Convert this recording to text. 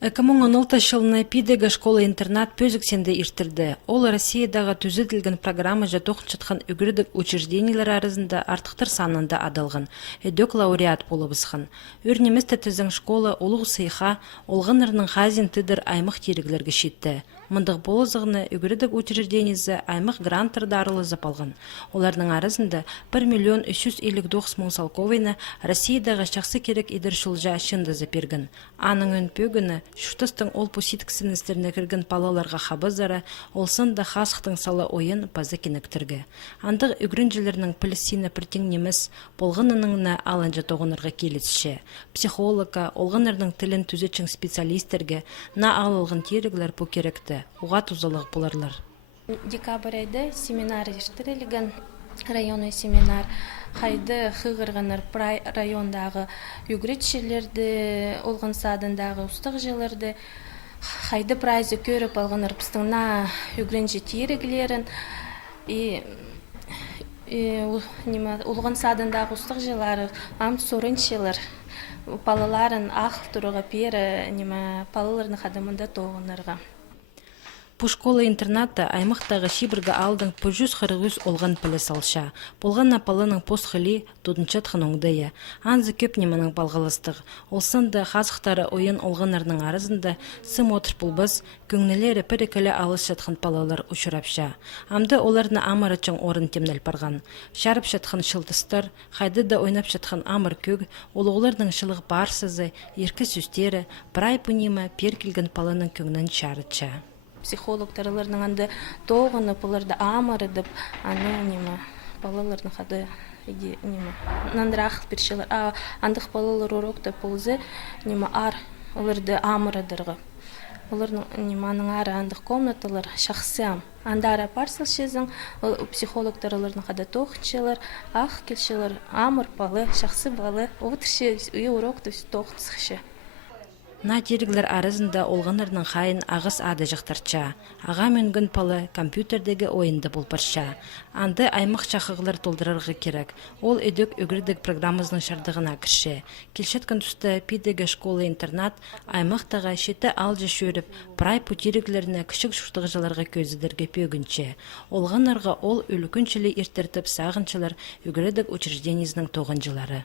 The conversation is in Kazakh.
2016 жылына пидега школа-интернат пөзіксенде иртірді. Ол Россиядағы түзетілген программа жатоқын жатқан үгірдік учреждениялар арызында артықтыр санында адалған. Эдек лауреат болыбысқан. Өрнеміз тәтізің школа олығы сыйха, олғанырының хазин тыдыр аймық терігілерге шетті. Мұндық болызығыны үгірдік учреждениесі аймық гранттарды арылы запалған. Олардың арызында 1,359,000 салковайны Россиядағы шақсы керек едір шылжа шынды запергін. Аның өн пөгіні шүштістің ол пуситкісіністеріне кірген палаларға хабызары, олсын да хасықтың салы ойын базы кеніктіргі. Андық үгірінжілерінің пілісіні піртен неміс, болғыныныңына алынжа тоғынырға келісші. Психолога, олғынырдың тілін түзетшің специалистерге на алылғын теріглер бұл керекті, уға тузалық боларлар. Декабрь айда семинар ештірілген, районный семинар. Қайды қығырғаныр райондағы үгіретшілерді, олғын садындағы ұстық желерді, қайды прайзы көріп алғаныр пыстыңна үгіренші терігілерін, олғын садындағы ұстық желері амт сорыншылар, палыларын ақ тұруға пері палыларын қадымында тоғынырға. Бұ школа-интернатта аймақтағы шибіргі алдың пөжүз қырғыз олған пілі салша. Болған апалының постхыли тұдынчат қыныңдайы. Анзы көп неманың балғалыстық. Олсында қазықтары ойын олғанарының арызында сым отыр бұлбыз, көңнелері пірекілі алыс жатқан палалар ұшырапша. Амды оларына амыр үчің орын темнел барған. Шарып жатқан шылдыстар, қайды да ойнап жатқан амыр көг, олығылардың шылық барсызы, еркі сүстері, прай пұнима перкелген паланың көңнен шарытша. Психологтарылардың анды тоғыны пыларды амырыдып, балалардың қады нандыр ақыл першелер. Андық балалар урокта пылзы ар оларды амырыдырғы. Олардың аның ары андық комнаталар шақсыам. Андара парсыл шезің, психологтарылардың қады тоқытшелер, ақ келшелер, амыр балы, шақсы балы, отыршы урокта тоқытсықшы. На теріглер арызында олғанырның қайын ағыс ады жақтарча. Аға мөнгін палы компьютердегі ойынды болпарша. Анды аймақ шақығылар толдырырғы керек. Ол өдік үгірдік программызның шардығына кірші. Келшеткін тұсты пидегі школа-интернат аймақтаға шеті алжы шөріп, прай пұтеріглеріне кішік шұртығыларға көзідерге пөгінші. Олғанырға ол үлікіншілі ертертіп сағыншылар үгірдік учреждениесінің тоғынжылары.